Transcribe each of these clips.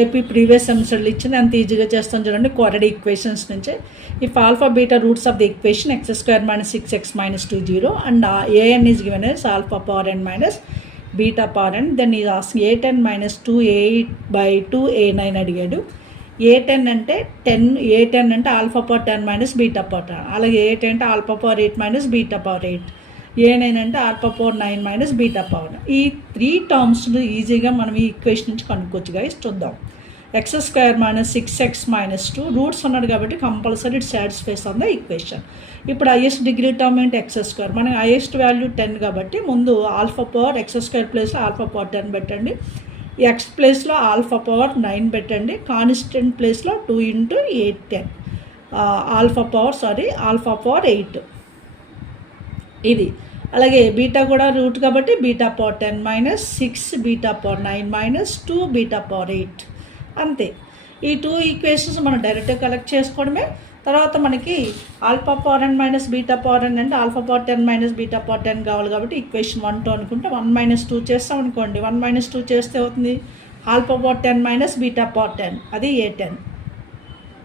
AP previous సెమిస్టర్లో ఇచ్చింది అంత ఈజీగా చేస్తాం చూడండి. క్వాడ్రాటిక్ ఈక్వేషన్స్ నుంచి if alpha beta roots of the equation x² - 6x - 2 0 and an is given as alpha power n minus beta power n, then is asking a10 - 2a8/2 a9 అడిగాడు. a10 అంటే 10, a10 అంటే alpha power 10 minus beta power 10, అలాగే a8 అంటే alpha power 8 minus beta power 8, a9 అంటే alpha power 9 minus beta power. ఈ 3 terms ఈజీగా మనం ఈ ఈక్వేషన్ నుంచి కనుక్కోవచ్చు గైస్. చూద్దాం. x² - 6x - 2 రూట్స్ ఉన్నాడు కాబట్టి compulsory it satisfies on the equation. ఇప్పుడు హైయెస్ట్ డిగ్రీ టర్మ్ ఏంటి x², మనకి హైయెస్ట్ వాల్యూ 10 కాబట్టి ముందు ఆల్ఫా పవర్ x² ప్లేస్లో ఆల్ఫా పవర్ 10 పెట్టండి, ఎక్స్ ప్లేస్లో ఆల్ఫా పవర్ 9 పెట్టండి, కాన్స్టెంట్ ప్లేస్లో 2 × 8 10 ఆల్ఫా పవర్ 8 ఇది. అలాగే బీటా కూడా రూట్ కాబట్టి beta power 10 minus 6 beta power 9 minus 2 beta power 8 అంతే. ఈ 2 ఈక్వేషన్స్ మనం డైరెక్ట్గా కలెక్ట్ చేసుకోవడమే. తర్వాత మనకి alpha power n minus beta power n అంటే alpha power 10 minus beta power 10 కావాలి కాబట్టి ఈక్వేషన్ 1 2 అనుకుంటే 1 - 2 చేస్తాం అనుకోండి. 1 - 2 చేస్తే అవుతుంది alpha power 10 minus beta power 10, అది a10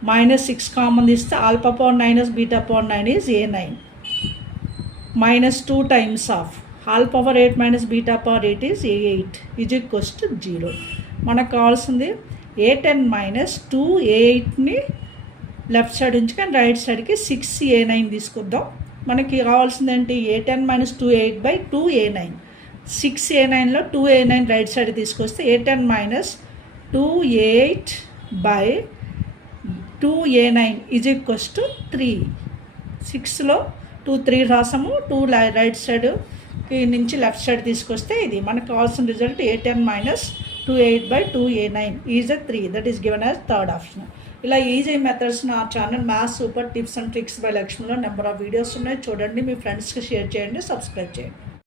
మైనస్ 6 కామన్ తీస్తే alpha power 9 beta power 9 is a9 minus 2 times of alpha power 8 minus beta power 8 is a8 is equals to 0. మనకు కావాల్సింది a10 మైనస్ 2 a8ని లెఫ్ట్ సైడ్ ఉంచుకొని right సైడ్కి 6 a9 తీసుకుందాం. మనకి కావాల్సింది ఏంటి a10 - 2a8/2 a9, 6 a9లో 2 a9 right side తీసుకొస్తే a10 - 2a8/2 a9 is equals to 3. 6లో 2 3 రాసాము, 2 రైట్ సైడ్ నుంచి లెఫ్ట్ సైడ్ తీసుకొస్తే ఇది మనకు కావాల్సిన result a10 - 2a8/2 a9 is 3. That is given as third option. ఇలా ఈజీ మెథడ్స్ నా channel maths super tips and tricks by లక్ష్మిలో నెంబర్ ఆఫ్ వీడియోస్ ఉన్నాయి, చూడండి, మీ ఫ్రెండ్స్కి షేర్ చేయండి, సబ్స్క్రైబ్ చేయండి.